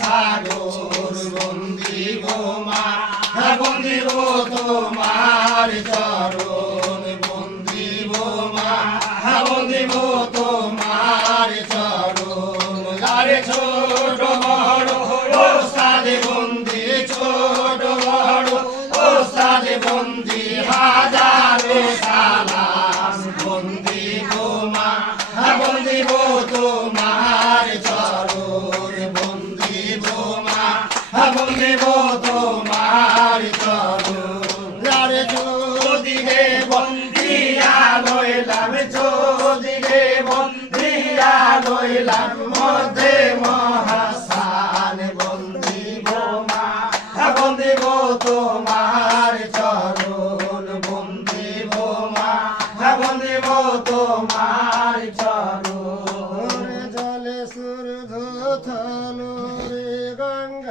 সাগর বন্দিব মা বন্দিব তোমার চরণ বন্দিব মা বন্দিব তোমার চরণ যারে ছোট বড় ওস্তাদ বন্দি ছোট বড় ওস্তাদ বন্দি হাজারো সালাম বন্দিব মা বন্দিব তোমার চরণ বন্দিব মা বন্দিব তোমার চরণ যারে চোদিরে বন্দিয়া লইলাম চোদিরে বন্দিয়া লইলাম মধ্যে মহাস্থান বন্দিব মা বন্দিব তোমার চরণ বন্দিব মা বন্দিব তোমার চরণ জলে সুরধ থল রে